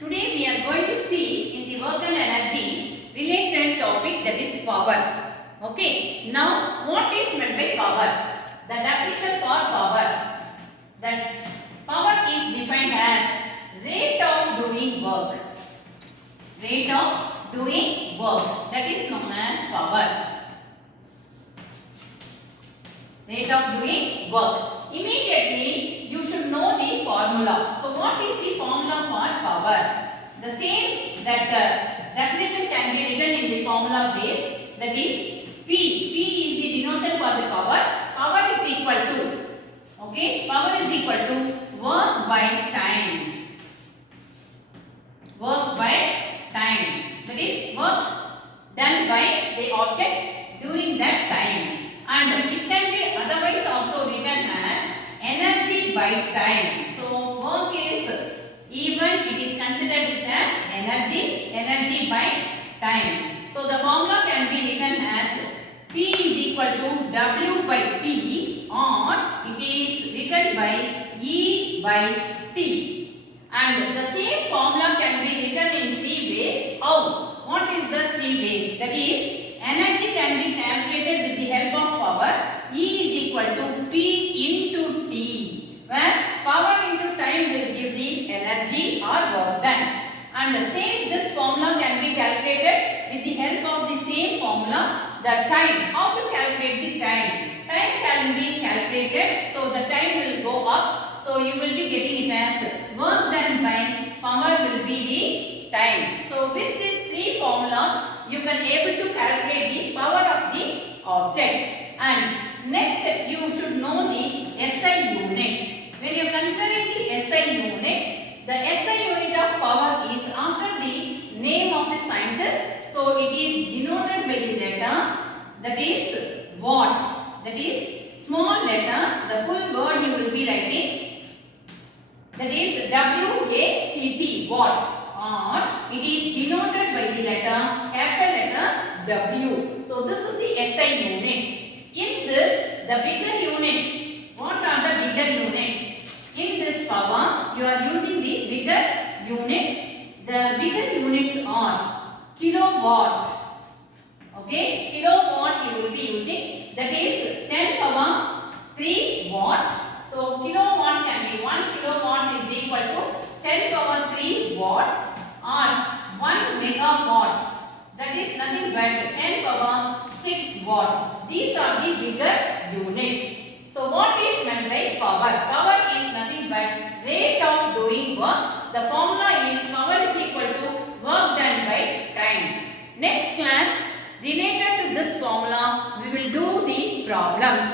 Today we are going to see in the work and energy related topic, that is power. Okay. Now what is meant by power? The definition for power. That power is defined as rate of doing work. Rate of doing work. That is known as power. Rate of doing work. Immediately you should know the formula. So what is the formula for power? The same that definition can be written in the formula base, that is P. P is the denotation for the power. Power is equal to, okay, power is equal to work by time. Work by time. That is work done by the object during that time. And it can be otherwise also written as energy by time. So work is even it is considered as energy by time. So the formula can be written as P is equal to W by T, or it is written by E by T. And the same formula can be written in three ways. How? What is the three ways? That is, energy can be calculated with the help of power. E is equal to P into T, where power into time will give the energy or work done. And the same, this formula can be calculated with the help of the same formula, the time. How to calculate the time? Time can be calculated, so the time will go up. So you will be getting it as work done by power will be the time. So with these three formulas, you can able to calculate the power of the object. And next, you should know the SI unit. When you are considering the SI unit, the SI unit of power is after the name of the scientist. So it is denoted by the letter, that is watt. That is small letter. The full word you will be writing, that is W-A-T-T, watt. Or it is denoted by the letter, capital letter W. So this is the SI unit. In this, the bigger units, what are the bigger units? In this power, you are using the bigger units. The bigger units are kilowatt. Okay, kilowatt you will be using. That is 10 power 3 watt. So kilowatt can be 1 kilowatt is equal to 10 power 3 watt, or 1 megawatt. That is nothing but 10 power 6 watt. These are the bigger units. So what is meant by power? Power is nothing but rate of doing work. The formula is power is equal to work done by time. Next class, related to this formula, we will do the problems.